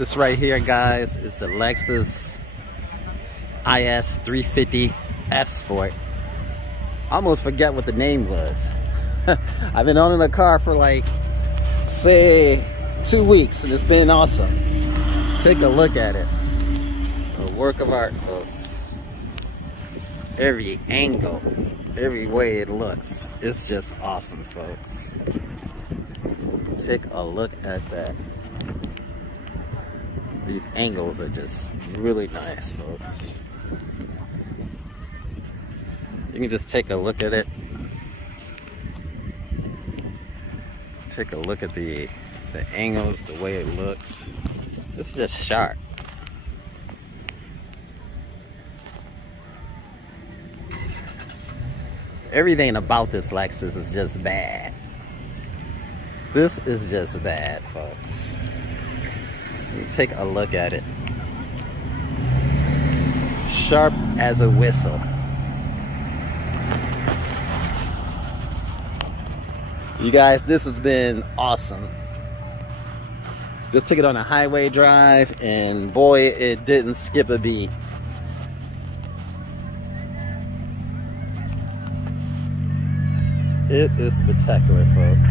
This right here, guys, is the Lexus IS 350 F Sport. I almost forget what the name was. I've been owning a car for like, say, 2 weeks, and it's been awesome. Take a look at it. A work of art, folks. Every angle, every way it looks, it's just awesome, folks. Take a look at that. These angles are just really nice, folks. You can just take a look at it. Take a look at the angles, the way it looks. It's just sharp. Everything about this Lexus is just bad. This is just bad, folks. Take a look at it. Sharp as a whistle. You guys, this has been awesome. Just took it on a highway drive, and boy, it didn't skip a beat. It is spectacular, folks.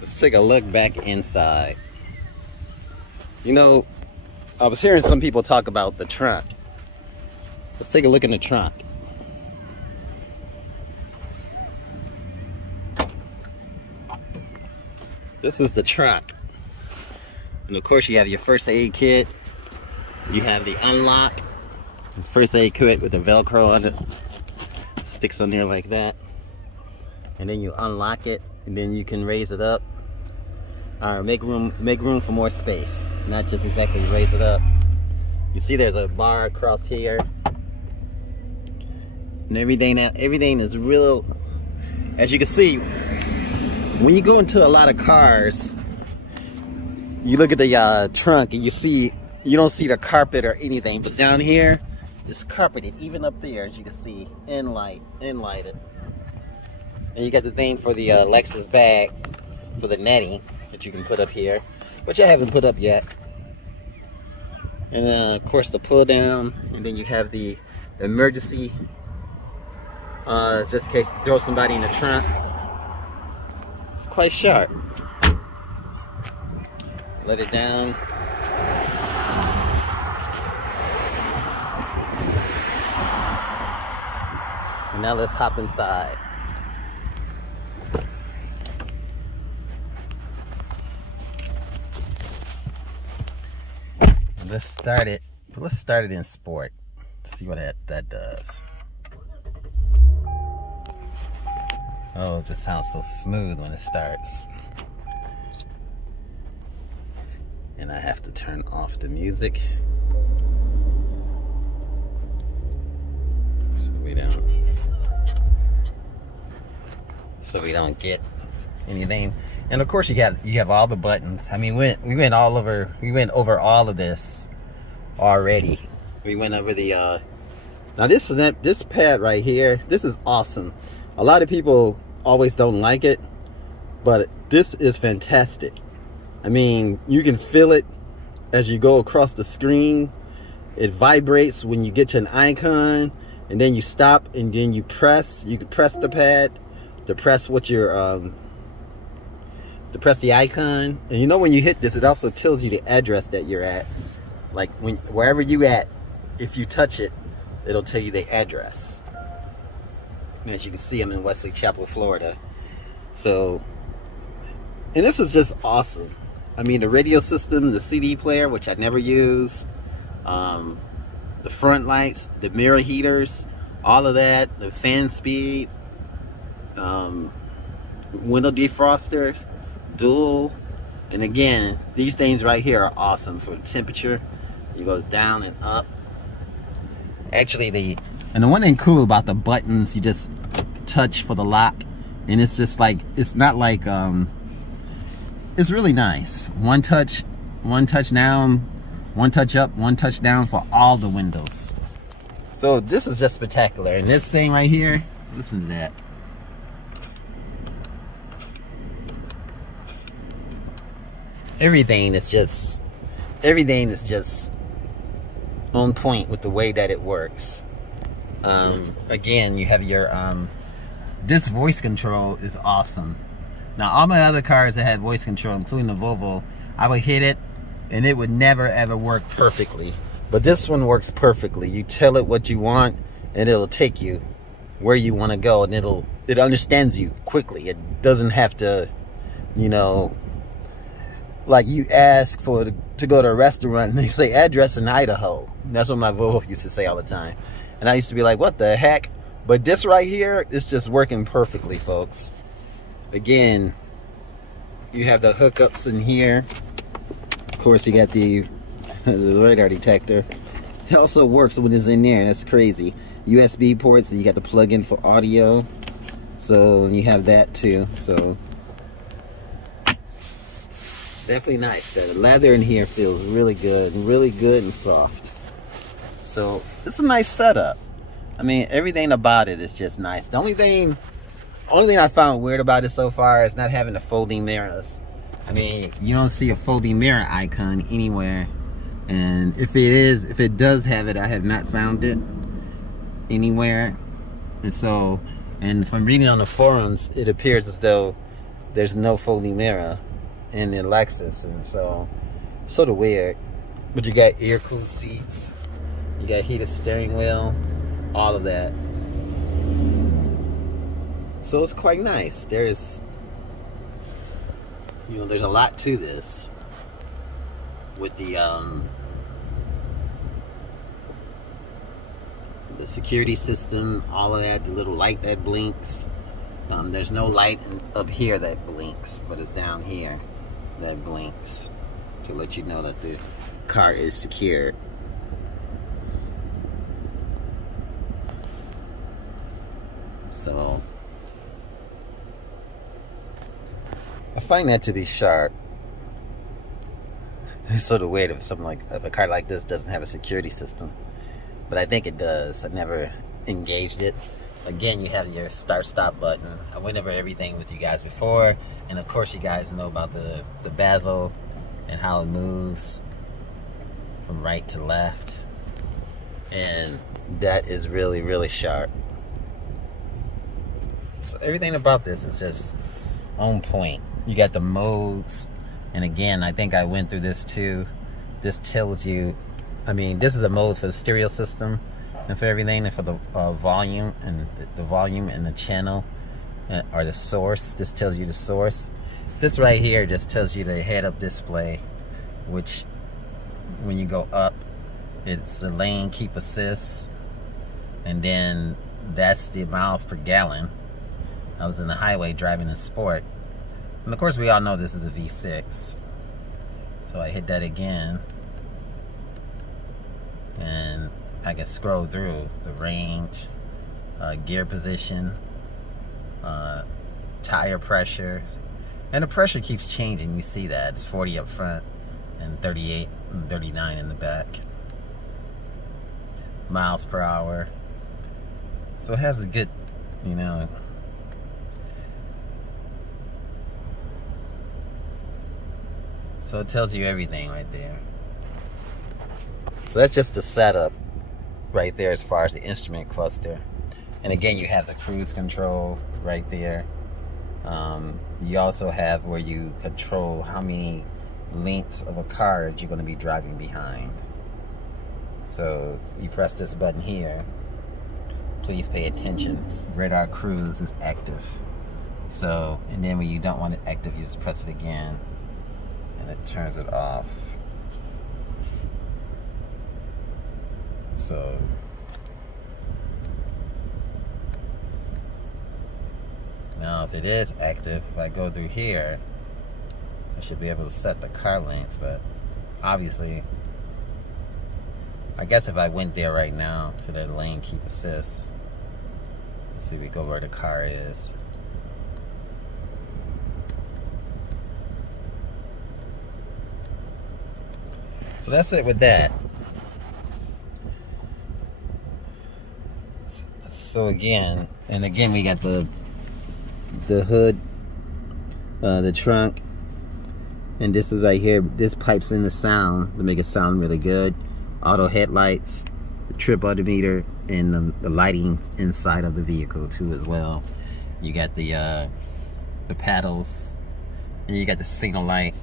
Let's take a look back inside. You know, I was hearing some people talk about the trunk. Let's take a look in the trunk. This is the trunk. And of course you have your first aid kit. You have the unlock. The first aid kit with the Velcro on it. Sticks on there like that. And then you unlock it, and then you can raise it up. Make room for more space. Not just exactly raise it up. You see there's a bar across here. And everything is real. As you can see, when you go into a lot of cars, you look at the trunk and you don't see the carpet or anything, but down here it's carpeted, even up there, as you can see, inlighted. And you got the thing for the Lexus bag for the netting that you can put up here, which I haven't put up yet. And then of course the pull down, and then you have the emergency, just in case you throw somebody in the trunk. It's quite sharp. Let it down. And now let's hop inside. Let's start it in sport. See what that does. Oh, it just sounds so smooth when it starts. And I have to turn off the music so we don't get anything. And of course you have all the buttons. I mean, we went over all of this already. We went over the now this pad right here. This is awesome. A lot of people always don't like it, but this is fantastic. I mean, you can feel it as you go across the screen. It vibrates when you get to an icon, and then you stop, and then you press. You can press the pad to press what you're to press the icon. And you know, when you hit this, it also tells you the address that you're at. Like wherever you at, if you touch it, it'll tell you the address. And as you can see, I'm in Wesley Chapel, Florida. So, and this is just awesome. I mean, the radio system, the CD player, which I never use, the front lights, the mirror heaters, all of that, the fan speed, window defrosters, dual. And again, these things right here are awesome for temperature. You go down and up. Actually, the one thing cool about the buttons, you just touch for the lock, and it's just like, it's not like it's really nice. One touch down, one touch up, one touch down for all the windows. So this is just spectacular. And this thing right here, listen to that. Everything is just on point with the way that it works. Again, you have your this voice control is awesome. Now all my other cars that had voice control, including the Volvo, I would hit it and it would never ever work perfectly. But this one works perfectly. You tell it what you want and it'll take you where you want to go, and it understands you quickly. It doesn't have to, you know, like you ask to go to a restaurant and they say address in Idaho. And that's what my Volvo used to say all the time. And I used to be like, what the heck? But this right here is just working perfectly, folks. Again, you have the hookups in here. Of course, you got the radar detector. It also works when it's in there. That's crazy. USB ports, and you got the plug-in for audio. So you have that too. So definitely nice. The leather in here feels really good and soft. So it's a nice setup. I mean, everything about it is just nice. The only thing I found weird about it so far is not having the folding mirrors. I mean, you don't see a folding mirror icon anywhere. And if it does have it, I have not found it anywhere. And from reading on the forums, it appears as though there's no folding mirror in the Lexus, and so it's sort of weird. But you got air-cooled seats, you got heated steering wheel, all of that. So it's quite nice. There's a lot to this with the security system, all of that, the little light that blinks. There's no light up here that blinks, but it's down here that blinks to let you know that the car is secured. So I find that to be sharp. It's sort of weird if a car like this doesn't have a security system, but I think it does. I never engaged it. Again, you have your start-stop button. I went over everything with you guys before, and of course you guys know about the bezel and how it moves from right to left, and that is really sharp. So everything about this is just on point. You got the modes, and again, I think I went through this too. This tells you, I mean, this is a mode for the stereo system and for everything, and for the volume and the channel or the source. This tells you the source. This right here just tells you the head-up display, which when you go up, it's the lane keep assist, and then that's the miles per gallon. I was in the highway driving in sport, and of course we all know this is a V6. So I hit that again, and I can scroll through the range, gear position, tire pressure, and the pressure keeps changing. You see that it's 40 up front and 38 and 39 in the back. Miles per hour. So it has a good, you know, so it tells you everything right there. So that's just the setup right there as far as the instrument cluster. And again, you have the cruise control right there. You also have where you control how many lengths of a car you're going to be driving behind. So you press this button here. Please pay attention. Radar cruise is active. So, and then when you don't want it active, you just press it again and it turns it off. So now if it is active, if I go through here, I should be able to set the car lengths, but obviously, I guess if I went there right now to the lane keep assist, let's see, we go where the car is. So that's it with that. So again, we got the hood, the trunk, and this is right here. This pipes in the sound to make it sound really good. Auto headlights, the trip odometer, and the lighting inside of the vehicle too as well. You got the paddles, and you got the signal light.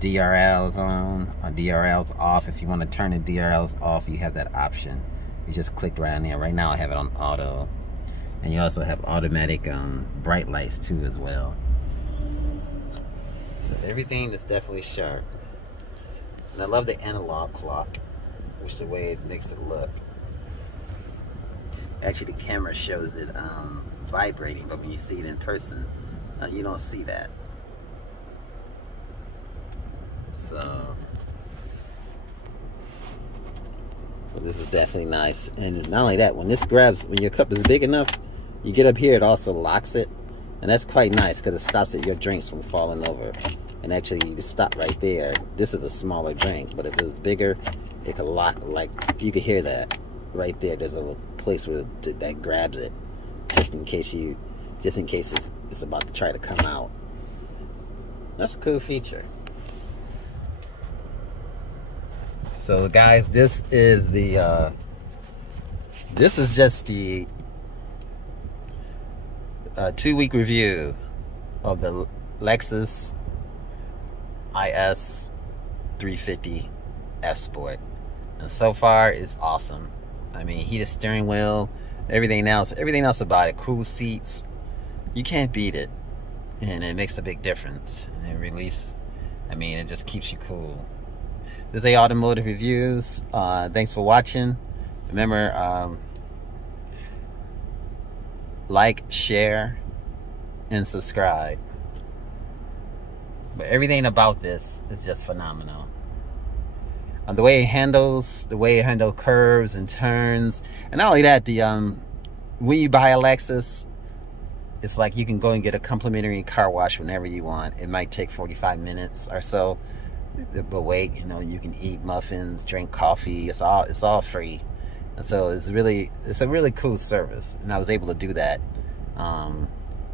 DRLs on, or DRLs off. If you want to turn the DRLs off, you have that option. You just click right in there. Right now I have it on auto. And you also have automatic bright lights too as well. So everything is definitely sharp. And I love the analog clock, which the way it makes it look. Actually the camera shows it vibrating, but when you see it in person, you don't see that. So this is definitely nice. And not only that, when this grabs, when your cup is big enough, you get up here, it also locks it, and that's quite nice because it stops your drinks from falling over. And actually you can stop right there. This is a smaller drink, but if it was bigger, it could lock. Like you could hear that right there. There's a little place where that grabs it, just in case it's about to try to come out. That's a cool feature. So guys, this is just the 2-week review of the Lexus IS 350 F Sport, and so far it's awesome. I mean, heated steering wheel, everything else about it, cool seats, you can't beat it, and it makes a big difference. And it just keeps you cool. This is automotive reviews. Thanks for watching. Remember, like, share, and subscribe. But everything about this is just phenomenal. The way it handles curves and turns, and not only that, when you buy a Lexus, it's like you can go and get a complimentary car wash whenever you want. It might take 45 minutes or so. But wait, you can eat muffins, drink coffee. It's all free, and so it's a really cool service. And I was able to do that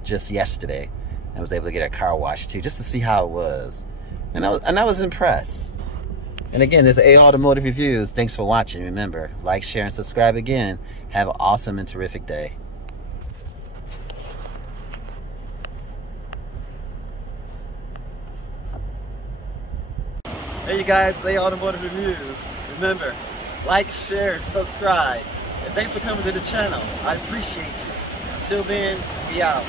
just yesterday. I was able to get a car wash too, just to see how it was, and I was impressed. And again, this is Automotive Reviews. Thanks for watching. Remember, like, share, and subscribe again. Have an awesome and terrific day. Hey you guys, say Automotive Reviews. Remember, like, share, subscribe. And thanks for coming to the channel. I appreciate you. Until then, be out.